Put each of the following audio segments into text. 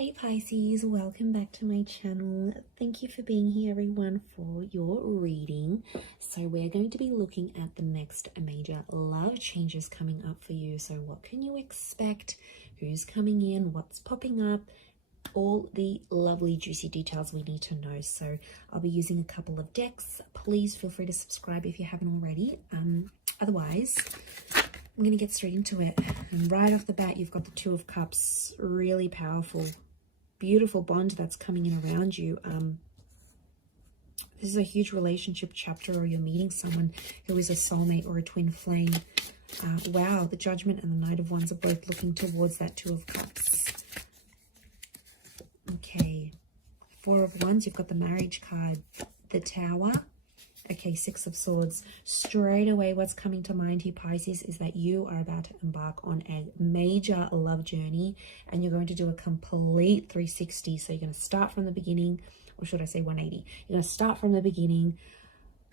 Hey Pisces, welcome back to my channel. Thank you for being here everyone for your reading. So we're going to be looking at the next major love changes coming up for you. So what can you expect? Who's coming in? What's popping up? All the lovely juicy details we need to know. So I'll be using a couple of decks. Please feel free to subscribe if you haven't already. Otherwise, I'm going to get straight into it. And right off the bat, you've got the Two of Cups. Really powerful, beautiful bond that's coming in around you. This is a huge relationship chapter, or you're meeting someone who is a soulmate or a twin flame. Wow, the Judgment and the Knight of Wands are both looking towards that Two of Cups. Okay, Four of Wands, you've got the marriage card, the Tower. Okay, Six of Swords. Straight away, what's coming to mind here, Pisces, is that you are about to embark on a major love journey, and you're going to do a complete 360. So you're going to start from the beginning, or should I say 180? You're going to start from the beginning,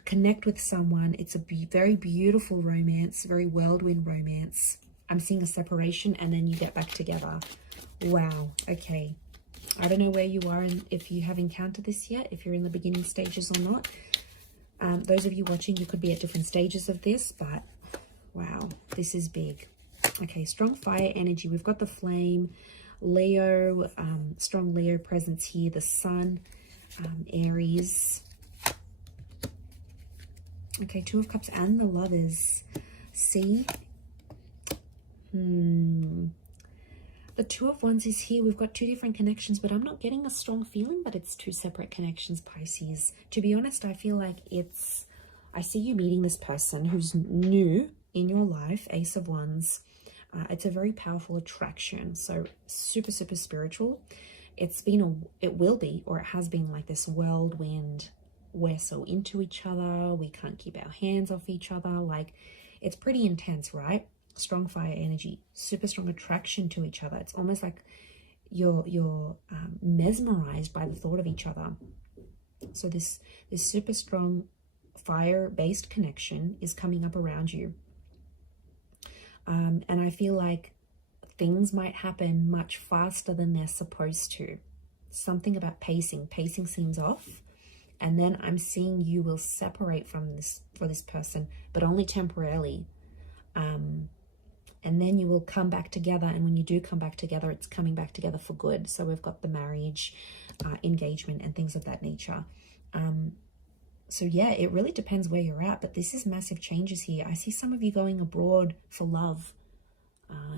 connect with someone. It's a very beautiful romance, very whirlwind romance. I'm seeing a separation, and then you get back together. Wow, okay. I don't know where you are and if you have encountered this yet, if you're in the beginning stages or not. Those of you watching, you could be at different stages of this, but wow, this is big. Okay, strong fire energy. We've got the flame, Leo, strong Leo presence here, the sun, Aries. Okay, Two of Cups and the Lovers. See? The Two of Wands is here. We've got two different connections, but I'm not getting a strong feeling that it's two separate connections, Pisces. To be honest, I feel like I see you meeting this person who's new in your life, Ace of Wands. It's a very powerful attraction, so super, super spiritual. It will be, or it has been like this whirlwind. We're so into each other. We can't keep our hands off each other. Like, it's pretty intense, right? Strong fire energy, super strong attraction to each other. It's almost like you're mesmerized by the thought of each other. So this super strong fire-based connection is coming up around you. And I feel like things might happen much faster than they're supposed to. Something about pacing. Pacing seems off. And then I'm seeing you will separate for this person, but only temporarily. And then you will come back together, and when you do come back together, it's coming back together for good. So we've got the marriage, engagement, and things of that nature. So yeah, it really depends where you're at, but this is massive changes here. I see some of you going abroad for love.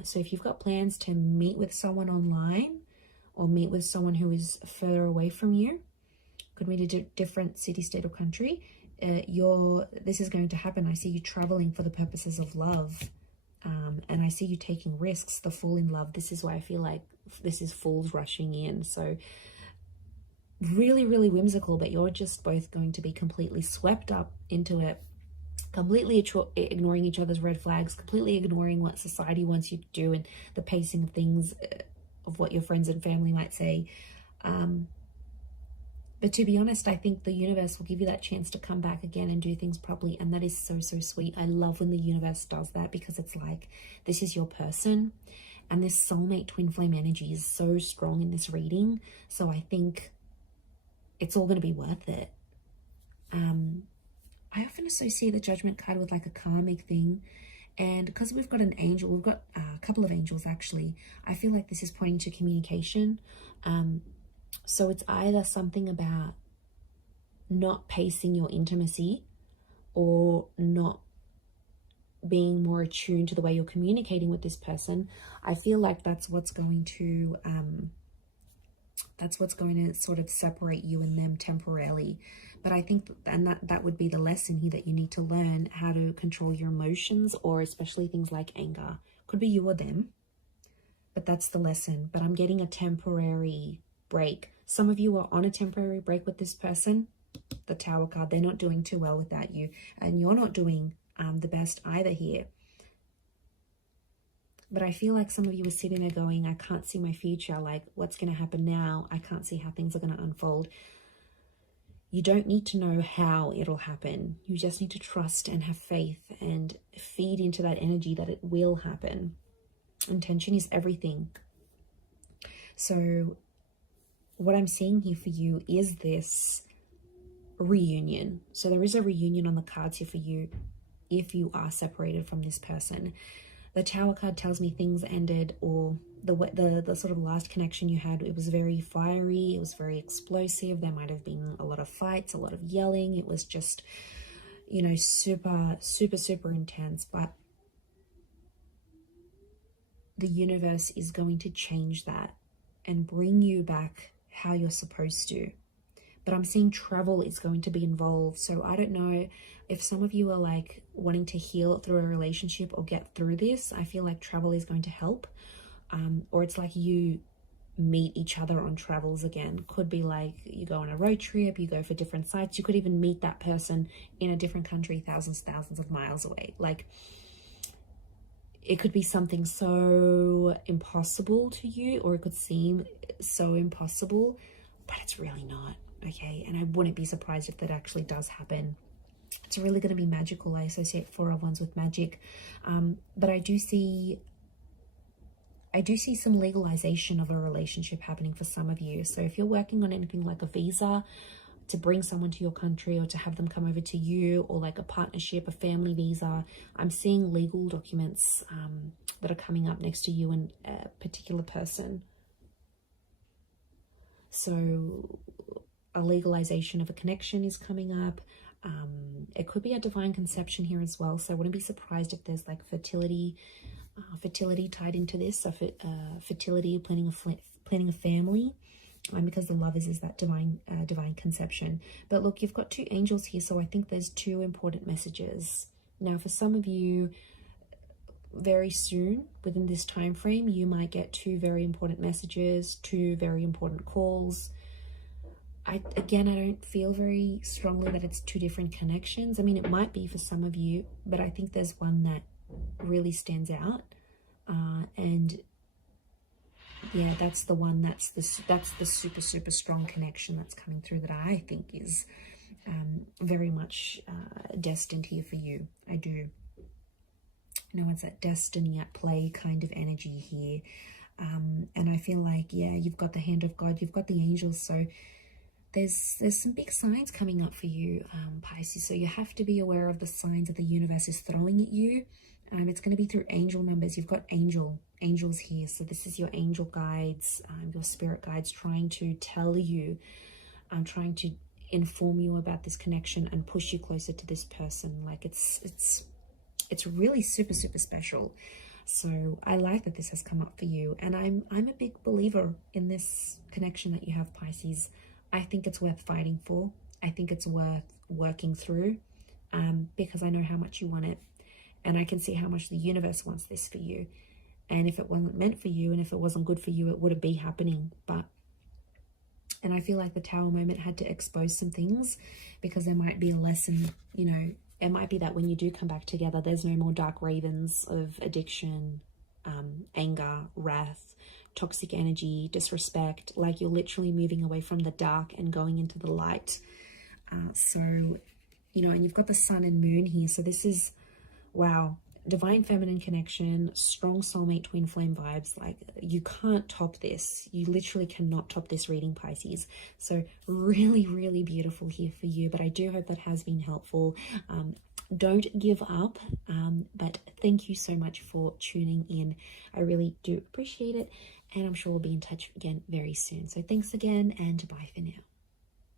So if you've got plans to meet with someone online, or meet with someone who is further away from you, could meet a different city, state, or country, this is going to happen. I see you traveling for the purposes of love. And I see you taking risks, the fall in love. This is why I feel like this is fools rushing in. So really, really whimsical, but you're just both going to be completely swept up into it, completely ignoring each other's red flags, completely ignoring what society wants you to do and the pacing of things, of what your friends and family might say. But to be honest, I think the universe will give you that chance to come back again and do things properly. And that is so, so sweet. I love when the universe does that, because it's like, this is your person. And this soulmate twin flame energy is so strong in this reading. So I think it's all going to be worth it. I often associate the Judgment card with like a karmic thing. And because we've got an angel, we've got a couple of angels actually. I feel like this is pointing to communication. So it's either something about not pacing your intimacy, or not being more attuned to the way you're communicating with this person. I feel like that's what's going to sort of separate you and them temporarily. But I think that would be the lesson here, that you need to learn how to control your emotions, or especially things like anger. Could be you or them, but that's the lesson. But I'm getting a temporary break. Some of you are on a temporary break with this person. The Tower card, they're not doing too well without you, and you're not doing the best either here. But I feel like some of you are sitting there going, I can't see my future. Like, what's going to happen now? I can't see how things are going to unfold. You don't need to know how it'll happen. You just need to trust and have faith and feed into that energy that it will happen. Intention is everything. So what I'm seeing here for you is this reunion. So there is a reunion on the cards here for you if you are separated from this person. The Tower card tells me things ended, or the sort of last connection you had, it was very fiery, it was very explosive, there might have been a lot of fights, a lot of yelling, it was just, you know, super intense. But the universe is going to change that and bring you back how you're supposed to. But I'm seeing travel is going to be involved. So I don't know if some of you are like wanting to heal through a relationship or get through this. I feel like travel is going to help. Or it's like you meet each other on travels again. Could be like you go on a road trip, you go for different sites. You could even meet that person in a different country, thousands of miles away. Like, it could be something so impossible to you, or it could seem so impossible, but it's really not. Okay, and I wouldn't be surprised if that actually does happen. It's really going to be magical. I associate 4 of Wands with magic, but I do see some legalization of a relationship happening for some of you. So if you're working on anything like a visa to bring someone to your country, or to have them come over to you, or like a partnership, a family visa, I'm seeing legal documents that are coming up next to you and a particular person. So a legalization of a connection is coming up. It could be a divine conception here as well. So I wouldn't be surprised if there's like fertility tied into this. So fertility, planning a family, because the Lovers is that divine conception. But look, you've got 2 angels here, so I think there's 2 important messages. Now, for some of you, very soon within this time frame, you might get 2 very important messages, 2 very important calls. I don't feel very strongly that it's 2 different connections. I mean, it might be for some of you, but I think there's one that really stands out, and yeah, that's the one, that's the super strong connection that's coming through, that I think is very much destined here for you. I do. You know, it's that destiny at play kind of energy here, and I feel like, yeah, you've got the hand of God, you've got the angels, so there's some big signs coming up for you, Pisces. So you have to be aware of the signs that the universe is throwing at you. It's going to be through angel numbers. You've got angels here. So this is your angel guides, your spirit guides, trying to tell you, trying to inform you about this connection and push you closer to this person. Like, it's really super special. So I like that this has come up for you, and I'm a big believer in this connection that you have, Pisces. I think it's worth fighting for. I think it's worth working through, because I know how much you want it, and I can see how much the universe wants this for you. And if it wasn't meant for you, and if it wasn't good for you, it wouldn't be happening. And I feel like the Tower moment had to expose some things, because there might be a lesson, you know. It might be that when you do come back together, there's no more dark ravens of addiction, anger, wrath, toxic energy, disrespect. Like, you're literally moving away from the dark and going into the light. So, you know, and you've got the sun and moon here. So this is, wow, divine feminine connection, strong soulmate twin flame vibes. Like, you can't top this. You literally cannot top this reading, Pisces. So really beautiful here for you. But I do hope that has been helpful. Don't give up, but thank you so much for tuning in. I really do appreciate it, and I'm sure we'll be in touch again very soon. So thanks again, and bye for now.